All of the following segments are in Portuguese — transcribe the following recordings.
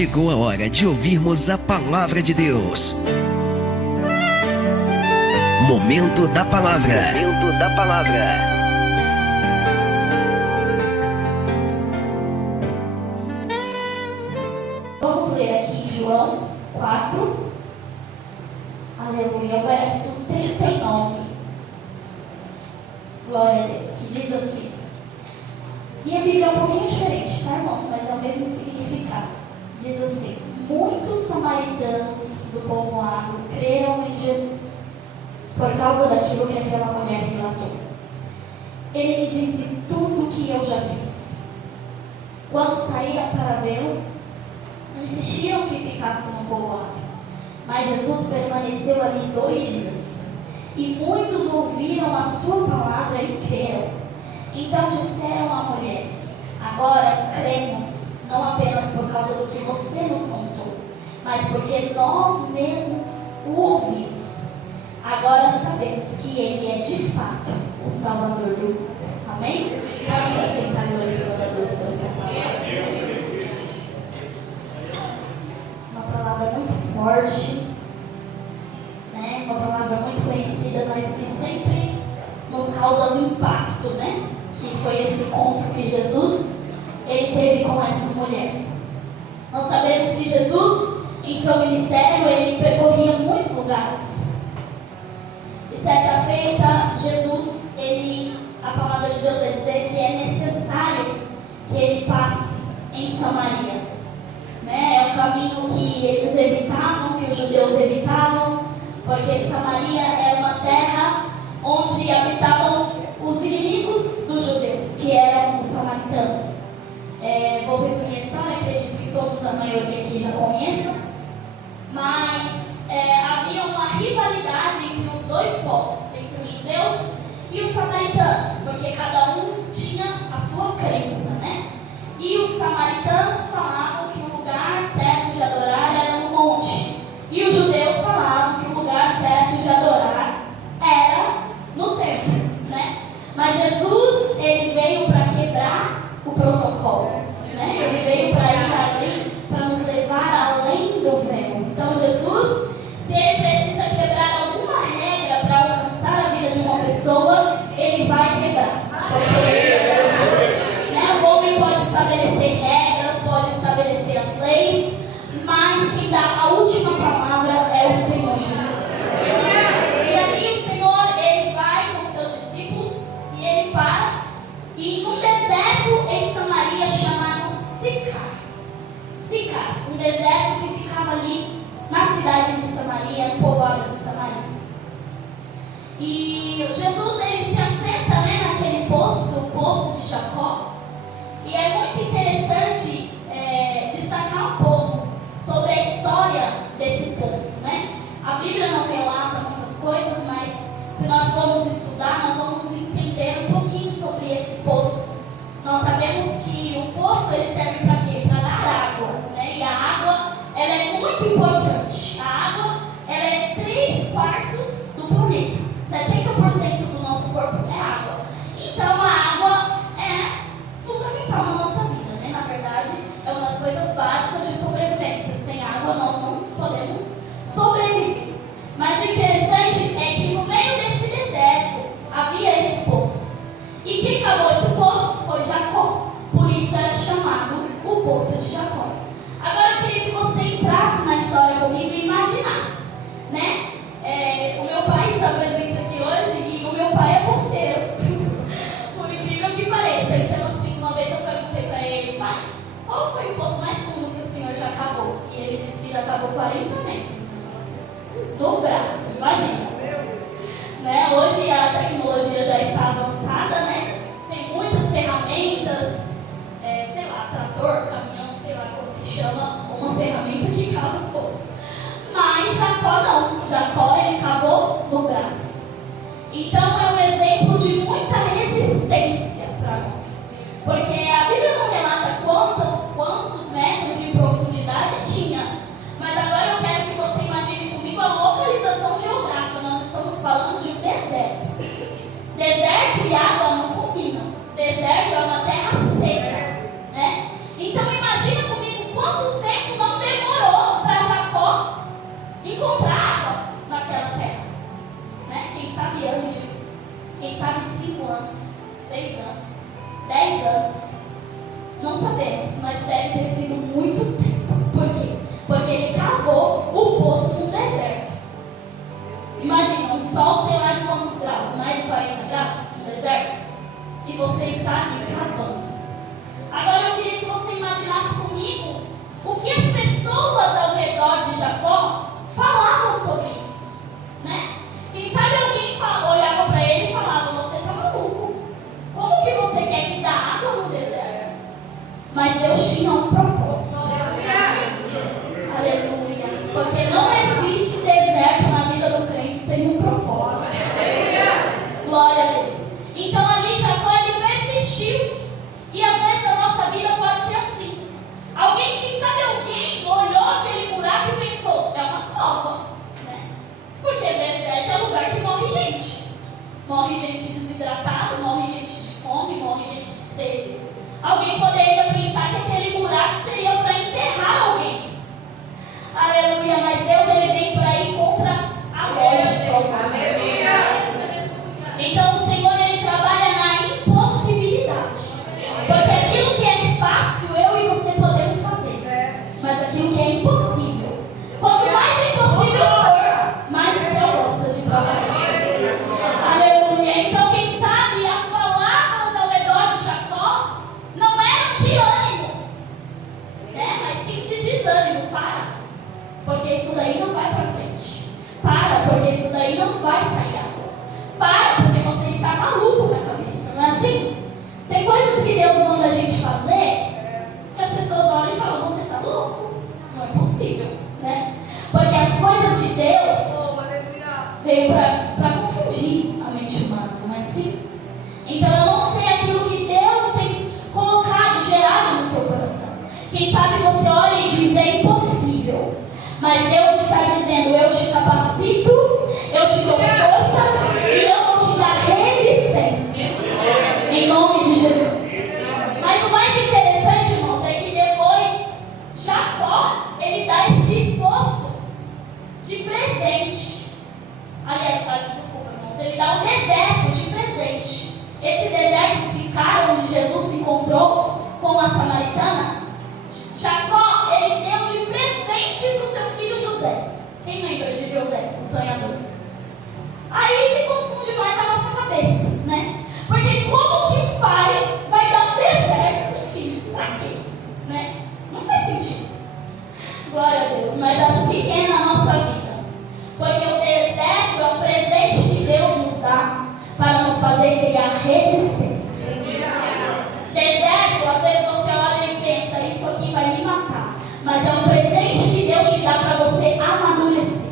chegou a hora de ouvirmos a palavra de Deus. Momento da palavra. Momento da palavra. Vamos ler aqui em João 4, aleluia, o verso 39. Glória a Deus, que diz assim. Minha Bíblia é um pouquinho diferente, tá, irmãos? Mas é o mesmo significado. Diz assim: muitos samaritanos do povoado creram em Jesus, por causa daquilo que aquela mulher relatou. Ele me disse tudo o que eu já fiz. Quando saíram para vê-lo, insistiram que ficasse no povoado. Mas Jesus permaneceu ali 2 dias. E muitos ouviram a sua palavra e creram. Então disseram à mulher: agora cremos, não apenas por causa do que você nos contou, mas porque nós mesmos o ouvimos. Agora sabemos que ele é de fato o Salvador do mundo. Amém? Vamos aceitar a glória a Deus por essa palavra. Uma palavra muito forte, né? Uma palavra muito conhecida, mas que sempre nos causa um impacto, né? Que foi esse encontro que Jesus ele teve com essa mulher. Nós sabemos que Jesus, em seu ministério, ele percorria muitos lugares. E certa feita, Jesus, a palavra de Deus vai dizer que é necessário que ele passe em Samaria. Né? É um caminho que eles evitavam, que os judeus evitavam, porque Samaria é uma terra onde habitavam os inimigos dos judeus, que eram os samaritanos. Vou resumir a história, acredito que todos, a maioria aqui já conheçam, mas havia uma rivalidade entre os 2 povos, entre os judeus e os samaritanos, porque cada um tinha a sua crença, né? E os samaritanos falavam que o lugar certo de adorar era no monte, e os judeus falavam que o lugar certo de adorar era no templo, né? Mas Jesus, ele veio para quebrar o protocolo, né? Ele veio para ir além, para nos levar além do véu. Então Jesus, se ele precisa quebrar alguma regra para alcançar a vida de uma pessoa, ele vai quebrar. Porque ele é Deus, né? O homem pode estabelecer regras, pode estabelecer as leis, mas quem dá a última palavra é o Senhor Jesus. E aí o Senhor, ele vai com seus discípulos e ele para e num deserto em Samaria chamado Sicar, um deserto que ficava ali na cidade de Samaria, no povoado de Samaria. E Jesus, ele se assenta, né, naquele poço, o poço de Jacó. E é muito interessante destacar um pouco sobre a história desse poço, né? A Bíblia não relata muitas coisas, mas se nós formos estudar, nós vamos entender um pouquinho sobre esse poço. Nós sabemos que o poço ele serve para quê? Para dar água, né? E a água, ela é muito importante. A água, ela é 3/4 do planeta. 70% do nosso corpo é água. Então a água é fundamental na nossa vida, né? Na verdade, é uma das coisas básicas de sobrevivência. Sem água nós não podemos sobreviver. Mas o interessante é que no meio desse deserto havia esse poço. E quem cavou esse poço foi Jacó. Por isso era chamado o Poço de Jacó. Agora eu queria que você entrasse na história comigo e imaginasse, né? O meu pai está presente aqui hoje e o meu pai é poceiro. Por incrível que pareça. Então, assim, uma vez eu perguntei para ele: pai, qual foi o poço mais fundo que o senhor já cavou? E ele disse que já cavou 40 metros. Do braço, imagina. Né? Hoje a tecnologia já está avançada, né? Tem muitas ferramentas, sei lá, trator, caminhão, sei lá como que chama, uma ferramenta que cava o poço. Mas Jacó não, Jacó ele cavou no braço. Então é um exemplo de muita resistência para nós. Porque a Bíblia não relata quantos metros de profundidade tinha. Mas agora eu quero que você imagine comigo a localização geográfica. Nós estamos falando de um deserto. Deserto e água não combinam. Deserto é uma terra seca, né? Então imagina comigo quanto tempo não Não sabemos, mas deve ter sido muito tempo. Por quê? Porque ele cavou o poço no deserto. Imagina, um sol sei lá de quantos graus, mais de 40 graus no deserto, e você está ali cavando. Agora eu queria que você imaginasse comigo o que as pessoas ao redor de Jacó falavam sobre isso, né? Quem sabe alguém olhava para ele e falava: você está maluco, como que você quer que dá água no deserto? Mas Deus tinha um propósito. Aleluia. Porque não existe deserto na vida do crente sem um propósito. Glória a Deus. Então ali Jacó, ele persistiu. E às vezes na nossa vida pode ser assim. Quem sabe alguém olhou aquele buraco e pensou: é uma cova, né? Porque deserto é lugar que morre gente. Morre gente desidratada, morre gente de fome, morre gente de sede. Alguém poderia pensar que aquele buraco seria para enterrar alguém. Aleluia, mas Deus, ele vem para ir contra a lógica. Aleluia. Então o Senhor, ele trabalha na impossibilidade. Porque aquilo que é fácil, eu e você podemos fazer. Mas aquilo que é impossível, quanto mais impossível for, mais o céu gosta de trabalhar. Aleluia. Então quem sabe as palavras ao redor de Jacó não eram de ânimo, né? Mas sim de desânimo. Porque isso daí não vai para frente. Porque isso daí não vai sair água. Porque você está maluco na cabeça, não é assim? Tem coisas que Deus manda a gente fazer que as pessoas olham e falam: você está louco? Não é possível, né? Porque as coisas de Deus veio para confundir a mente humana, não é assim? Então eu não sei aquilo que Deus tem colocado, gerado no seu coração. Quem sabe você olha e diz: é impossível. Mas Deus está dizendo: eu te capacito, eu te dou forças e eu vou te dar resistência. Em nome de Jesus. Mas o mais interessante, irmãos, é que depois Jacó, ele dá esse poço de presente. Aliás, desculpa, irmãos, ele dá um deserto de presente. Esse deserto, Sicar, onde Jesus se encontrou com a samaritana, Jacó, ele deu de presente para o seu filho José. Quem lembra de José, o sonhador? Aí que confunde mais a nossa cabeça, né? Porque como que um pai vai dar um deserto para o filho? Para quê? Né? Não faz sentido. Glória a Deus. Mas assim é na nossa vida. Porque o deserto é um presente que Deus nos dá para nos fazer criar resistência. Deserto, às vezes você olha e pensa: isso aqui vai me matar. Mas é um presente que Deus te dá para você amadurecer.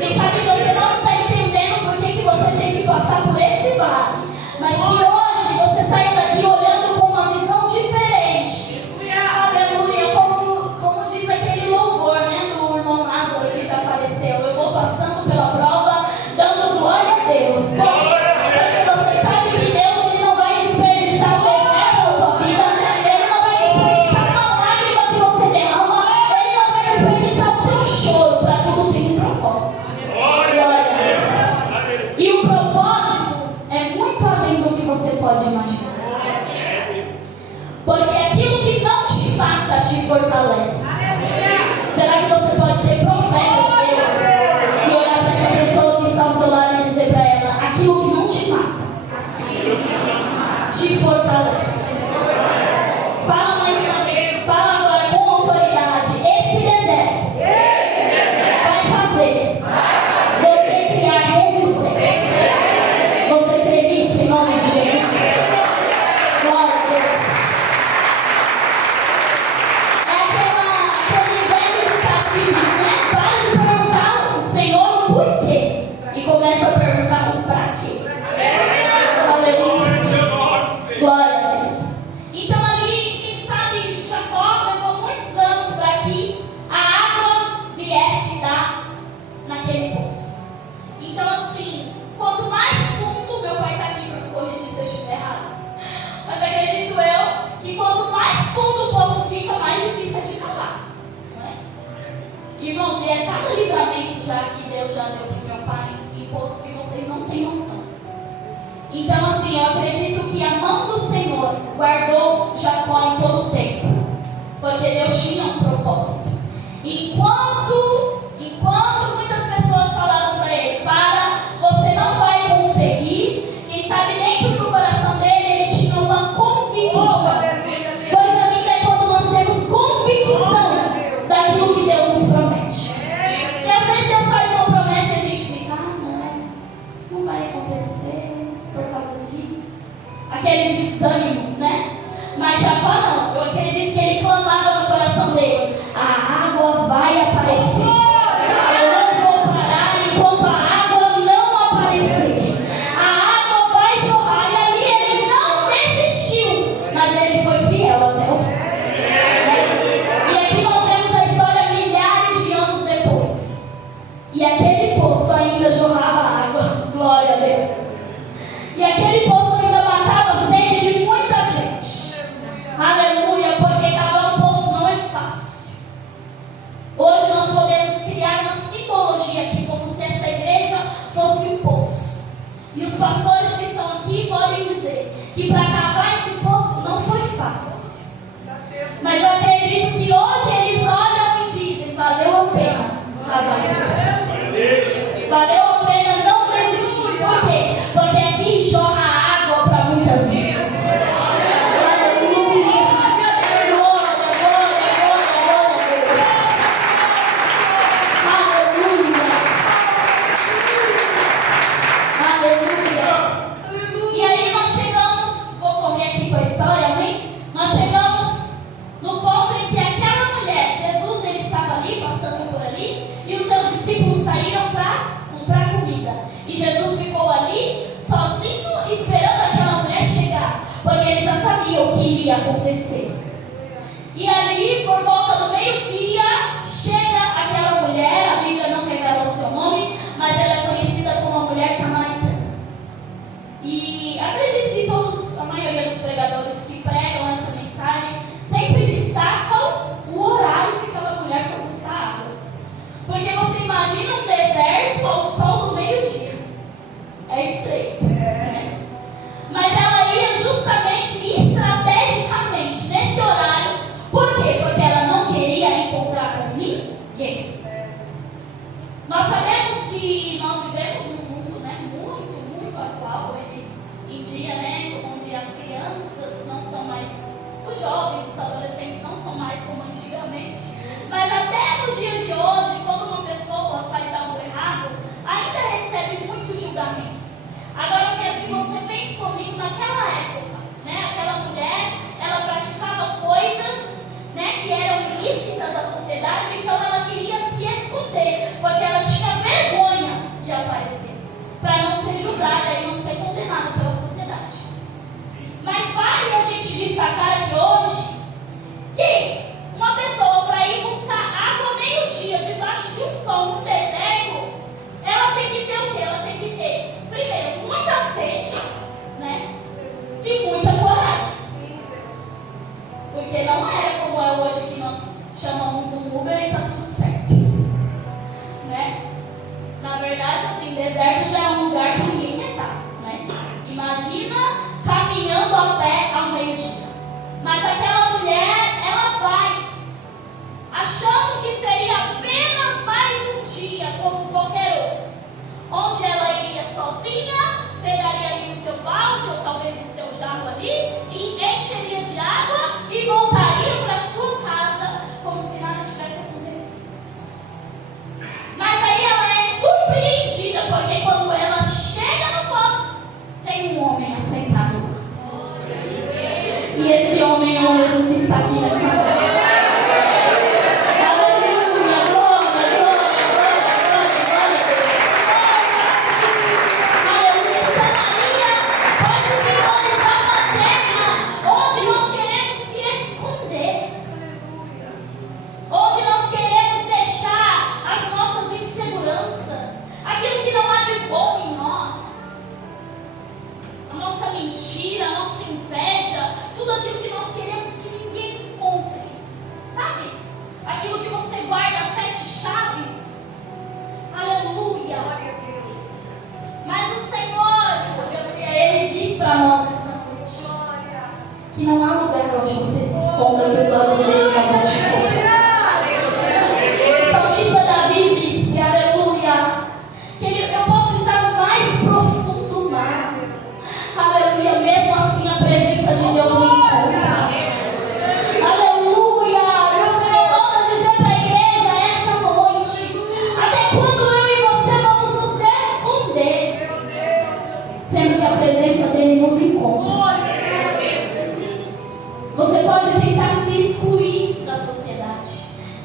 Quem sabe você não está entendendo por que você tem que passar por esse vale. Mas que hoje você saia daqui olhando com uma visão diferente. Aleluia. Como diz aquele louvor, né, do irmão Lázaro que já faleceu: eu vou passando pela prova, dando glória a Deus. Porque você sabe que Deus, ele não vai desperdiçar o deserto da tua vida. Ele não vai desperdiçar uma lágrima que você derrama. Ele não vai desperdiçar o seu choro. Para tudo tem um propósito. Glória a Deus. E o propósito é muito além do que você pode imaginar. Porque aquilo que não te mata te fortalece. Será que você pode ser profeta de Deus e olhar para essa pessoa que está ao seu lado e dizer para ela: aquilo que não te mata te fortalece? Fala mais uma vez, fala agora com autoridade: esse deserto vai fazer você criar resistência. Você crê nisso em nome de Jesus? Glória a Deus. É aquele velho ditado que diz, né? Para de perguntar ao Senhor o porquê e começa a perguntar o para quê. Aleluia. Glória a Deus. Então ali, quem sabe, Jacó levou muitos anos para que a água viesse dar naquele poço. Então assim, quanto mais fundo, meu pai está aqui para me corrigir se eu estiver errado, mas acredito eu que quanto mais fundo o poço fica, mais difícil é de calar, não é? Irmãos, e é cada livramento já que Deus já deu para o meu pai, em poço que vocês não têm noção. Então assim, eu acredito que a mão do Senhor guardou Jacó propósito. Enquanto muitas pessoas falavam para ele, você não vai conseguir, quem sabe dentro do coração dele ele tinha uma convicção. Coisa linda é quando nós temos convicção daquilo que Deus nos promete. E às vezes Deus faz uma promessa e a gente fica, não vai acontecer por causa disso. Aquele desânimo, né? Mas Jacó não, eu acredito que ele clamava no coração dele, a água vai aparecer. Eu não vou parar enquanto a água não aparecer. A água vai jorrar. E ali ele não desistiu, mas ele foi fiel até o fim. E aqui nós vemos a história milhares de anos depois. E aquele poço ainda jorrava água. Glória a Deus. E aquele poço ainda matava a sede de muita gente. Aleluia, porque cavar um poço não é fácil. Hoje nós podemos criar uma simbologia aqui, como se essa igreja fosse um poço. E os pastores que estão aqui podem dizer que para cavar esse poço não foi fácil. Mas eu acredito que hoje eles olham e dizem, valeu a pena cavar esse poço. Valeu a pena não desistir. Por quê? Porque aqui jorra água para muitas vidas. E Jesus ficou ali, sozinho, esperando aquela mulher chegar, porque ele já sabia o que iria acontecer. E ali, por volta do meio-dia, chega aquela mulher, a Bíblia não revela o seu nome, mas ela é conhecida como a mulher samaritana. E acredito que a maioria dos pregadores que pregam essa mensagem sempre destacam o horário que aquela mulher foi buscar água. Porque você imagina um deserto ao sol do meio-dia. É estreito. Né? Mas ela ia justamente, estrategicamente, nesse horário. Por quê? Porque ela não queria encontrar com ninguém. Nós sabemos que nós vivemos num mundo, né, muito atual hoje em dia, né, onde as crianças não são mais, os jovens, os adolescentes não são mais como antigamente. Mas até nos dias de hoje, quando uma pessoa faz algo errado, ainda recebe muitos julgamentos. Agora eu quero que você pense comigo naquela época, né? Aquela mulher, ela praticava coisas, né, que eram ilícitas à sociedade, então ela queria se esconder, porque ela tinha vergonha de aparecer, para não ser julgada e não ser condenada pela sociedade. Mas vale a gente destacar aqui hoje que uma pessoa, para ir buscar água meio-dia, debaixo de um sol, num deserto, ela tem que ter o quê? Ela tem que ter, primeiro, muita sede, né? E muita coragem. Porque não é como é hoje que nós chamamos um Uber e está tudo certo. Né? Na verdade, assim, deserto já é um lugar que ninguém quer estar, né? Imagina caminhando a pé ao meio-dia. Mas aquela mulher, ela vai achando que seria apenas mais um dia, como qualquer outro, onde ela iria sozinha, pegaria ali o seu balde, ou talvez o seu jarro ali, e encheria de água, e voltaria para sua casa, como se nada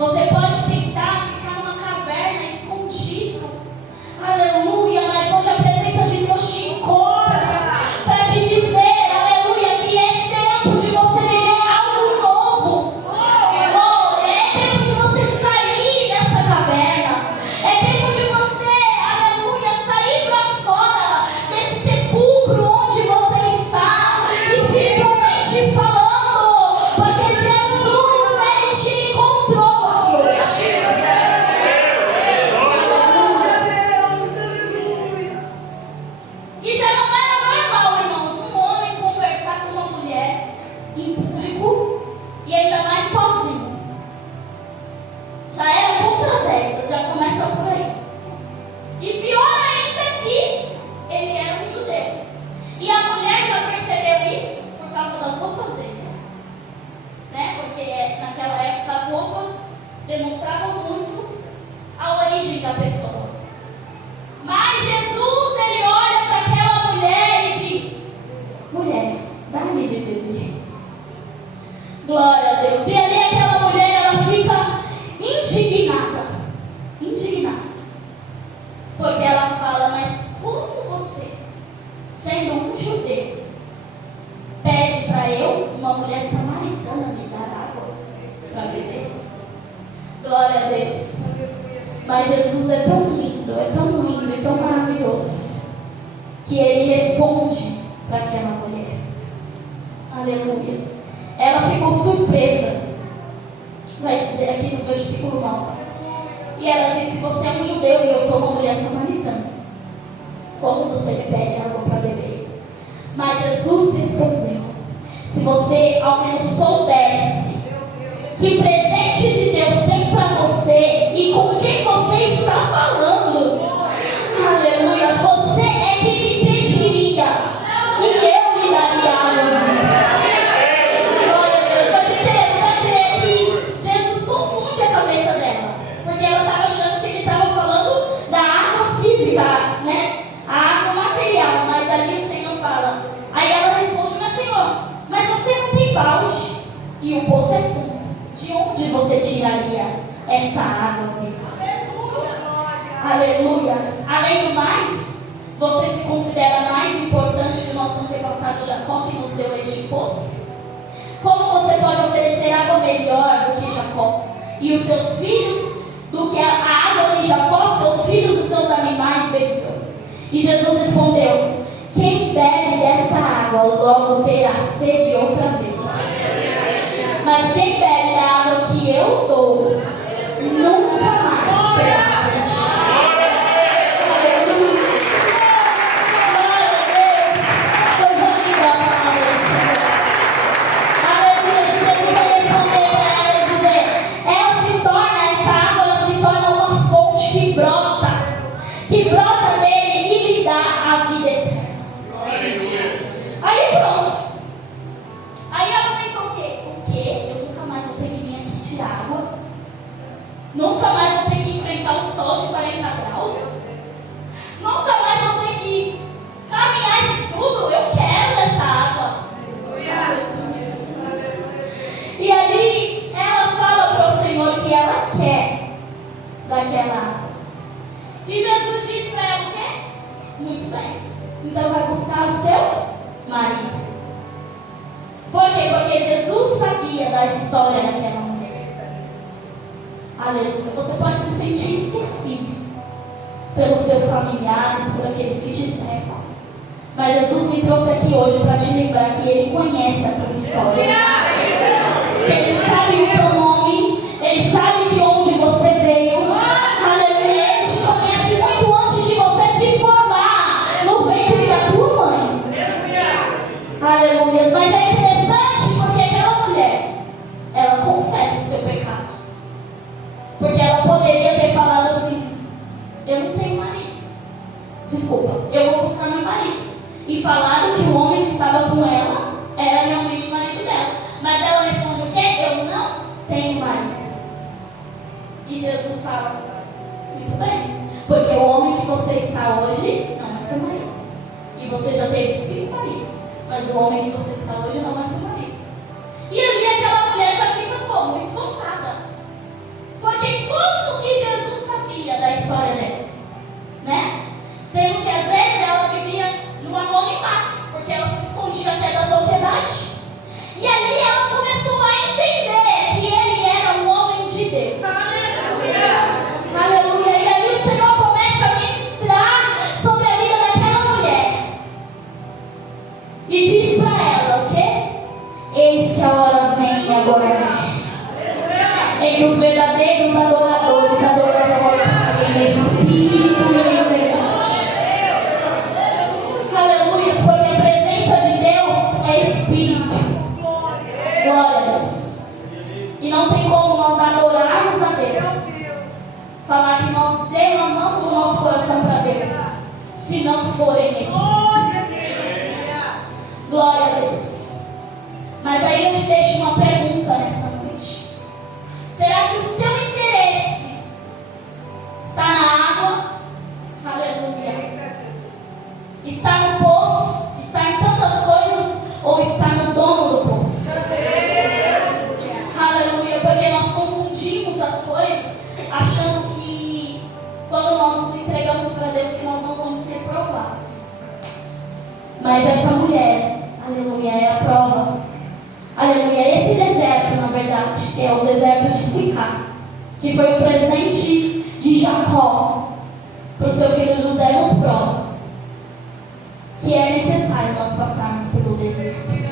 Você pode tentar ficar numa caverna escondido. Aleluia, mas hoje a presença de Deus te encontra para te dizer, aleluia, que é tempo de você viver algo novo. Oh, é tempo de você sair dessa caverna. É tempo de você, aleluia, sair para fora desse sepulcro onde você está, espiritualmente falando, porque Jesus, ele te encontrou aqui hoje. E já não era normal, irmãos, um homem conversar com uma mulher em público e ainda mais sozinho. Já era contra as regras, já começa por aí. E pior ainda que ele era um judeu. E a mulher já percebeu isso por causa das roupas dele. Né? Porque naquela época as roupas demonstravam muito a origem da pessoa. Mas Jesus, ele olha para aquela mulher e diz: mulher, dá-me de beber. Glória a Deus. E ali aquela mulher, ela fica indignada. Indignada. Porque ela fala: mas como você, sendo um judeu, pede para eu, uma mulher samaritana, me dar água para beber? Glória a Deus. Mas Jesus é tão lindo e tão maravilhoso, que ele responde para aquela mulher. Aleluia. Ela ficou surpresa. Vai dizer aqui no versículo 9. E ela disse: você é um judeu e eu sou uma mulher samaritana. Como você me pede água para beber? Mas Jesus respondeu: se você ao menos soubesse que presente de Deus tem para você e com quem você está falando, aleluia, você é que me pediria e eu lhe daria água. Glória a Deus. Mas o interessante é que Jesus confunde a cabeça dela, porque ela estava achando que ele estava falando da água física, né? A água material, mas ali o Senhor fala. Aí ela responde: mas Senhor, mas você não tem balde e o poço é fundo. De onde você tiraria essa água viva? Aleluia. Além do mais, você se considera mais importante que o nosso antepassado Jacó, que nos deu este poço? Como você pode oferecer água melhor do que Jacó e os seus filhos, do que a água que Jacó, seus filhos e seus animais bebiam? E Jesus respondeu: quem bebe dessa água logo terá sede outra vez. Mas quem bebe da água que eu dou, nunca mais terá sede. Aleluia. Glória a Deus. Coisa linda a palavra do Senhor. Aleluia. Jesus vai responder para ela e dizer: essa água, ela se torna uma fonte que brota dele e lhe dá a vida eterna. Aí pronto. Aí ela pensou o quê? Eu nunca mais vou ter que vir aqui tirar água? Nunca mais vou ter que enfrentar o sol de 40 graus? Nunca mais vou ter que caminhar isso tudo? Eu quero essa água. E ali ela fala para o Senhor que ela quer daquela água. E Jesus diz para ela o quê? Muito bem. Então vai buscar o seu marido. Por quê? Porque Jesus sabia da história daquela mulher. Aleluia. Você pode se sentir esquecido pelos teus familiares, por aqueles que te cercam. Mas Jesus me trouxe aqui hoje para te lembrar que Ele conhece a tua história. Ele sabe o teu nome. Ele sabe de onde você veio. Aleluia. Ele te conhece muito antes de você se formar no ventre da tua mãe. Aleluia. Mas é interessante porque aquela mulher, ela confessa o seu pecado. Porque ela poderia ter falado assim: eu não tenho marido. Desculpa, eu vou buscar meu marido. E falaram que o homem que estava com ela era realmente o marido dela. Mas ela responde o quê? Eu não tenho marido. E Jesus fala: muito bem, porque o homem que você está hoje não é seu marido. E você já teve 5 maridos. Mas o homem que você está hoje não é seu marido. E ali aquela mulher já fica como? Espantada. E não tem como nós adorarmos a Deus, falar que nós derramamos o nosso coração para Deus, se não for em Espírito. Glória a Deus. Mas aí eu te deixo uma pergunta nessa noite. Será que o seu interesse está na água? Aleluia. Está no poço? Está em tantas coisas? Ou está no dono do poço? Aleluia. Porque nós confundimos as coisas, achando que quando nós nos entregamos para Deus, que nós não vamos ser provados. Mas essa mulher, aleluia, é a prova. Aleluia. Esse deserto, na verdade, é o deserto de Sicar, que foi o presente de Jacó para o seu filho José, nos prova que é necessário nós passarmos pelo deserto.